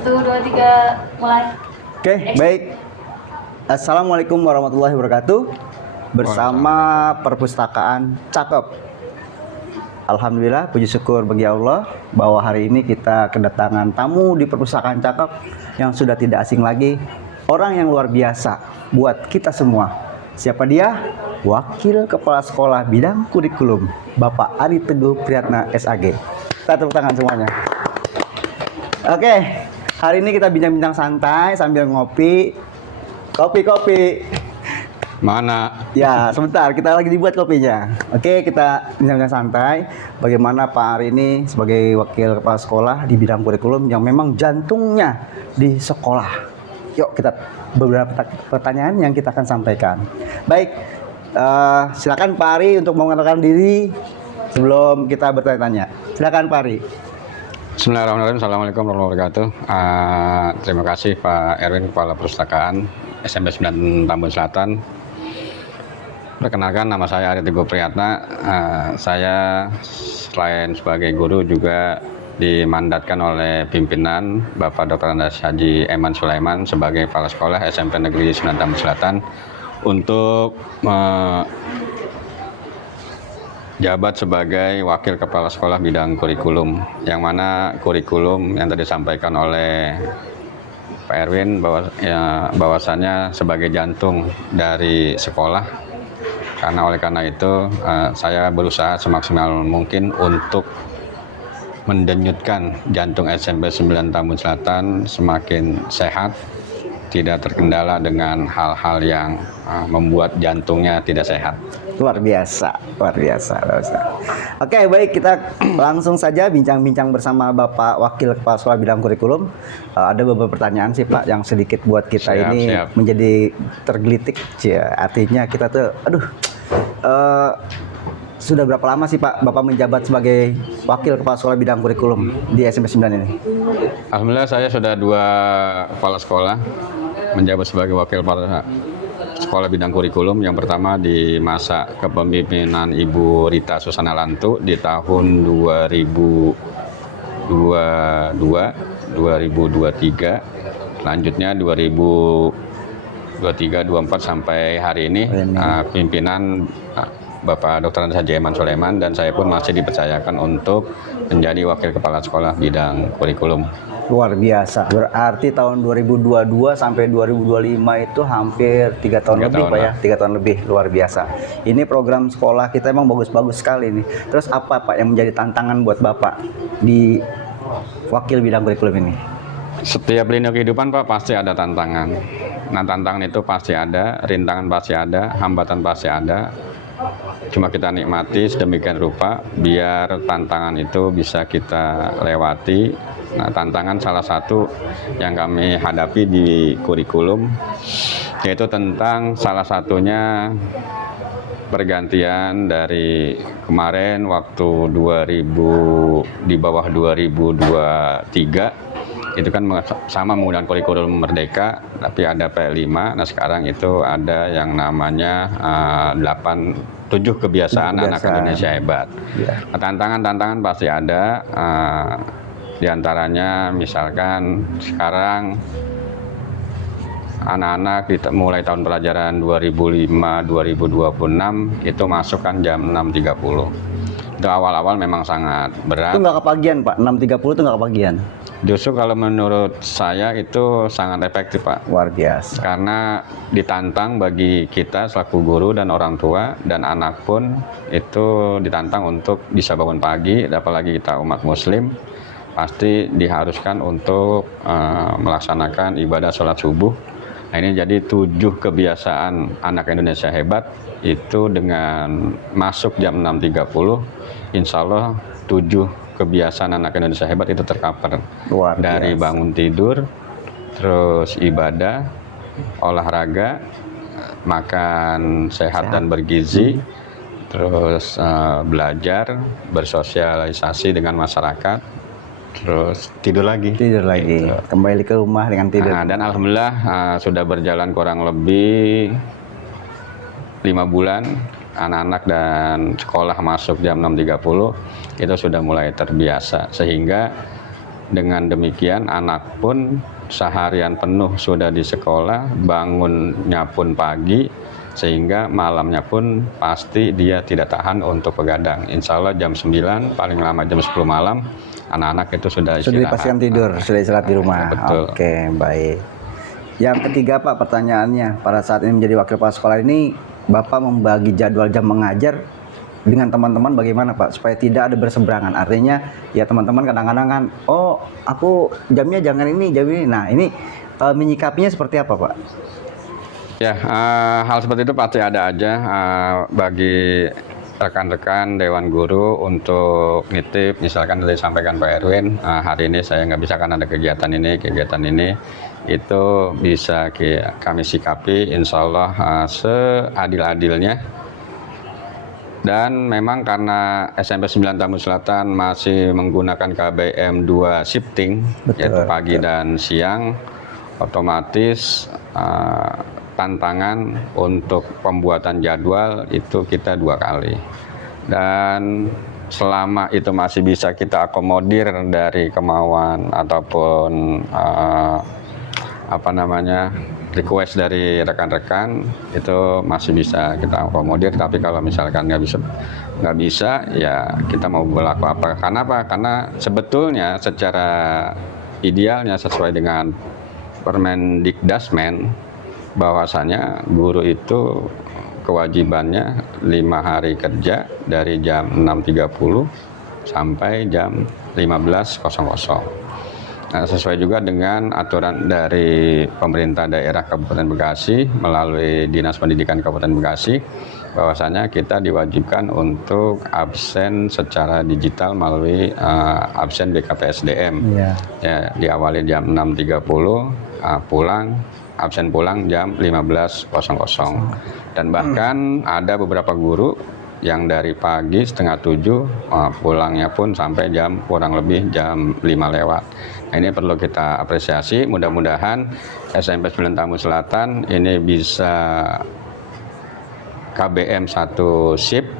Satu, dua, tiga, mulai. Oke, baik. Assalamualaikum warahmatullahi wabarakatuh. Bersama Perpustakaan Cakep. Alhamdulillah, puji syukur bagi Allah bahwa hari ini kita kedatangan tamu di Perpustakaan Cakep yang sudah tidak asing lagi, orang yang luar biasa buat kita semua. Siapa dia? Wakil Kepala Sekolah Bidang Kurikulum, Bapak Ari Teguh Priyatna SAG. Kita tepuk tangan semuanya. Oke, hari ini kita bincang-bincang santai sambil ngopi. Kopi. Mana? Ya, sebentar, kita lagi dibuat kopinya. Oke, kita bincang-bincang santai. Bagaimana Pak Ari ini sebagai wakil kepala sekolah di bidang kurikulum yang memang jantungnya di sekolah. Yuk, kita beberapa pertanyaan yang kita akan sampaikan. Baik, silakan Pak Ari untuk mengenalkan diri sebelum kita bertanya-tanya. Silakan Pak Ari. Bismillahirrahmanirrahim. Assalamualaikum warahmatullahi wabarakatuh. Terima kasih Pak Erwin, Kepala Perpustakaan SMP 9 Tambun Selatan. Perkenalkan, nama saya Ari Teguh Priyatna. Saya selain sebagai guru juga dimandatkan oleh pimpinan Bapak Dr. Andes Haji Eman Sulaiman sebagai Kepala Sekolah SMP Negeri 9 Tambun Selatan untuk jabat sebagai Wakil Kepala Sekolah Bidang Kurikulum, yang mana kurikulum yang tadi disampaikan oleh Pak Erwin bahwasannya sebagai jantung dari sekolah. Oleh karena itu saya berusaha semaksimal mungkin untuk mendenyutkan jantung SMP 9 Tambun Selatan semakin sehat, tidak terkendala dengan hal-hal yang membuat jantungnya tidak sehat. Luar biasa. Oke, baik, kita langsung saja bincang-bincang bersama Bapak Wakil Kepala Sekolah Bidang Kurikulum. Ada beberapa pertanyaan sih Pak yang sedikit buat kita siap. menjadi tergelitik. Artinya kita tuh, sudah berapa lama sih Pak Bapak menjabat sebagai Wakil Kepala Sekolah Bidang Kurikulum di SMP 9 ini? Alhamdulillah, saya sudah 2 kepala sekolah menjabat sebagai Wakil Kepala Sekolah Bidang Kurikulum. Yang pertama di masa kepemimpinan Ibu Rita Susana Lantu di tahun 2022, 2023, selanjutnya 2023, 24 sampai hari ini pimpinan Bapak Dr. Andes Haji Eman Sulaiman, dan saya pun masih dipercayakan untuk menjadi Wakil Kepala Sekolah Bidang Kurikulum. Luar biasa. Berarti tahun 2022 sampai 2025 itu hampir 3 tahun lebih Pak ya. 3 tahun lebih, luar biasa. Ini program sekolah kita emang bagus-bagus sekali nih. Terus apa Pak yang menjadi tantangan buat Bapak di Wakil Bidang Kurikulum ini? Setiap lini kehidupan Pak pasti ada tantangan. Nah, tantangan itu pasti ada, rintangan pasti ada, hambatan pasti ada. Cuma kita nikmati sedemikian rupa biar tantangan itu bisa kita lewati. Nah, tantangan salah satu yang kami hadapi di kurikulum yaitu tentang salah satunya pergantian dari kemarin waktu 2000 di bawah 2023 itu kan sama menggunakan kurikulum Merdeka, tapi ada P5. Nah, sekarang itu ada yang namanya 7 kebiasaan anak Indonesia hebat. Nah, tantangan pasti ada. Di antaranya misalkan sekarang anak-anak mulai tahun pelajaran 2005-2026 itu masuk kan jam 6.30. Itu awal-awal memang sangat berat. Itu nggak kebagian Pak, 6.30 itu nggak kebagian? Justru kalau menurut saya itu sangat efektif Pak. Luar biasa. Karena ditantang bagi kita selaku guru dan orang tua dan anak pun itu ditantang untuk bisa bangun pagi, apalagi kita umat muslim pasti diharuskan untuk melaksanakan ibadah sholat subuh. Nah, ini jadi 7 kebiasaan anak Indonesia hebat itu dengan masuk jam 6.30, insya Allah 7 kebiasaan anak Indonesia hebat itu tercover. Dari bangun tidur, terus ibadah, olahraga, makan sehat dan bergizi, terus belajar, bersosialisasi dengan masyarakat, terus tidur lagi gitu. Kembali ke rumah dengan tidur. Dan alhamdulillah sudah berjalan kurang lebih 5 bulan. Anak-anak dan sekolah masuk jam 6.30 itu sudah mulai terbiasa, sehingga Dengan demikian anak pun seharian penuh sudah di sekolah, bangunnya pun pagi, sehingga malamnya pun pasti dia tidak tahan untuk begadang. Insya Allah jam 9, paling lama jam 10 malam, anak-anak itu sudah Sudah dipastikan tidur, sudah istirahat di rumah. Betul. Oke, baik. Yang ketiga Pak, pertanyaannya, pada saat ini menjadi wakil kepala sekolah ini, Bapak membagi jadwal jam mengajar dengan teman-teman bagaimana Pak, supaya tidak ada berseberangan. Artinya ya teman-teman kadang-kadang kan, oh aku jamnya jangan ini, jam ini. Nah ini menyikapinya seperti apa Pak? Ya, hal seperti itu pasti ada aja bagi rekan-rekan Dewan Guru untuk nitip, misalkan tadi sampaikan Pak Erwin, hari ini saya nggak bisa kan ada kegiatan ini, itu bisa kami sikapi insya Allah seadil-adilnya. Dan memang karena SMP 9 Tambun Selatan masih menggunakan KBM 2 shifting, yaitu pagi dan siang, otomatis tantangan untuk pembuatan jadwal itu kita 2 kali. Dan selama itu masih bisa kita akomodir dari kemauan ataupun request dari rekan-rekan, itu masih bisa kita akomodir. Tapi kalau misalkan nggak bisa ya kita mau berlaku apa? Karena sebetulnya secara idealnya sesuai dengan Permendikdasmen, bahwasanya guru itu kewajibannya 5 hari kerja dari jam 6.30 sampai jam 15.00. Nah, sesuai juga dengan aturan dari pemerintah daerah Kabupaten Bekasi melalui Dinas Pendidikan Kabupaten Bekasi, bahwasanya kita diwajibkan untuk absen secara digital melalui absen BKPSDM. Ya, diawali jam 6.30, absen pulang jam 15.00. Dan bahkan ada beberapa guru yang dari pagi 6:30 pulangnya pun sampai kurang lebih jam 5 lewat. Nah, ini perlu kita apresiasi. Mudah-mudahan SMP 9 Tambun Selatan ini bisa KBM 1 shift,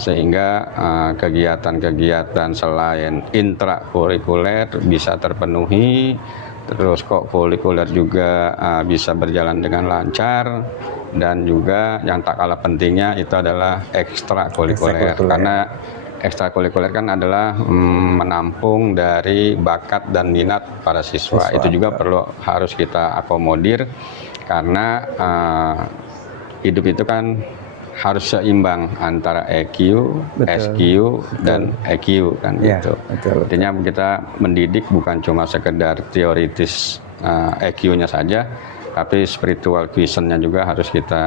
sehingga kegiatan-kegiatan selain intrakurikuler bisa terpenuhi, terus kurikuler juga bisa berjalan dengan lancar, dan juga yang tak kalah pentingnya itu adalah ekstrakurikuler. Karena ekstrakurikuler kan adalah menampung dari bakat dan minat para siswa. Itu juga harus kita akomodir, karena hidup itu kan harus seimbang antara EQ, SQ, dan EQ kan gitu. Artinya kita mendidik bukan cuma sekedar teoritis EQ-nya saja, tapi spiritual quotient-nya juga harus kita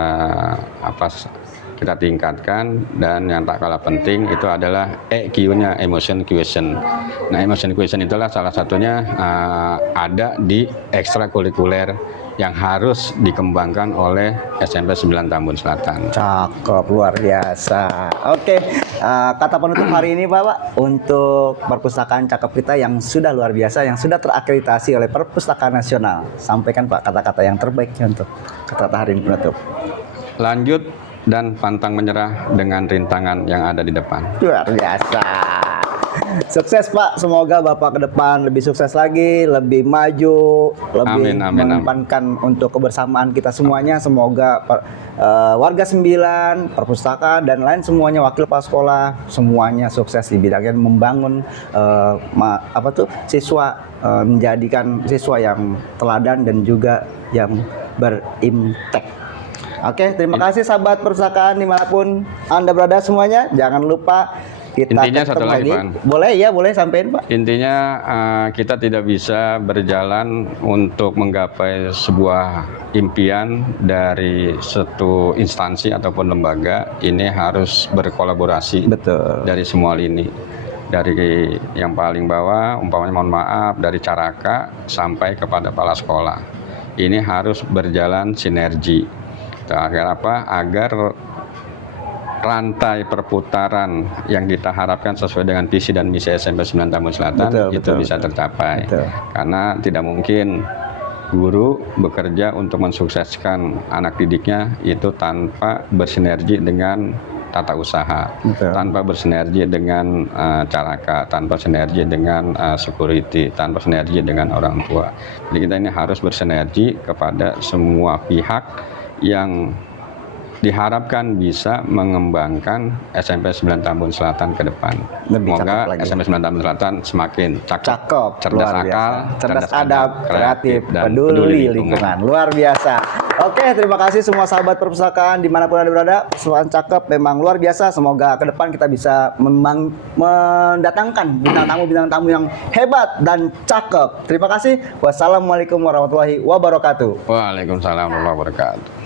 tingkatkan. Dan yang tak kalah penting itu adalah EQ-nya, emotion quotient. Nah, emotion quotient itulah salah satunya ada di ekstrakurikuler yang harus dikembangkan oleh SMP 9 Tambun Selatan. Cakep, luar biasa. Oke, kata penutup hari ini Bapak untuk perpustakaan cakep kita yang sudah luar biasa, yang sudah terakreditasi oleh Perpustakaan Nasional. Sampaikan Pak kata-kata yang terbaiknya untuk kata-kata hari ini penutup. Lanjut dan pantang menyerah dengan rintangan yang ada di depan. Luar biasa. Sukses Pak, semoga Bapak ke depan lebih sukses lagi, lebih maju, lebih mengedepankan untuk kebersamaan kita semuanya. Semoga warga 9, perpustakaan dan lain semuanya, wakil kepala sekolah semuanya sukses di bidangnya membangun siswa, menjadikan siswa yang teladan dan juga yang berimpact. Oke, terima kasih sahabat perpustakaan dimanapun Anda berada semuanya. Jangan lupa kita intinya satu lagi, Pak. Boleh sampein Pak. Intinya kita tidak bisa berjalan untuk menggapai sebuah impian dari satu instansi ataupun lembaga. Ini harus berkolaborasi. Betul. Dari semua lini. Dari yang paling bawah, umpamanya mohon maaf, dari caraka sampai kepada kepala sekolah. Ini harus berjalan sinergi. Agar apa? Agar rantai perputaran yang kita harapkan sesuai dengan visi dan misi SMP 9 Tambun Selatan bisa tercapai. Karena tidak mungkin guru bekerja untuk mensukseskan anak didiknya itu tanpa bersinergi dengan tata usaha, Betul. tanpa bersinergi dengan calaka, tanpa sinergi dengan security, tanpa sinergi dengan orang tua. Jadi kita ini harus bersinergi kepada semua pihak yang diharapkan bisa mengembangkan SMP 9 Tambun Selatan ke depan. Lebih Semoga cakep lagi. SMP 9 Tambun Selatan semakin Cakep, cerdas luar biasa. akal, Cerdas adab, kreatif, dan peduli lingkungan. Luar biasa. Oke, terima kasih semua sahabat perpustakaan dimanapun Anda berada. Perpustakaan cakep memang luar biasa. Semoga ke depan kita bisa mendatangkan bintang tamu yang hebat dan cakep. Terima kasih. Wassalamualaikum warahmatullahi wabarakatuh. Waalaikumsalam warahmatullahi wabarakatuh.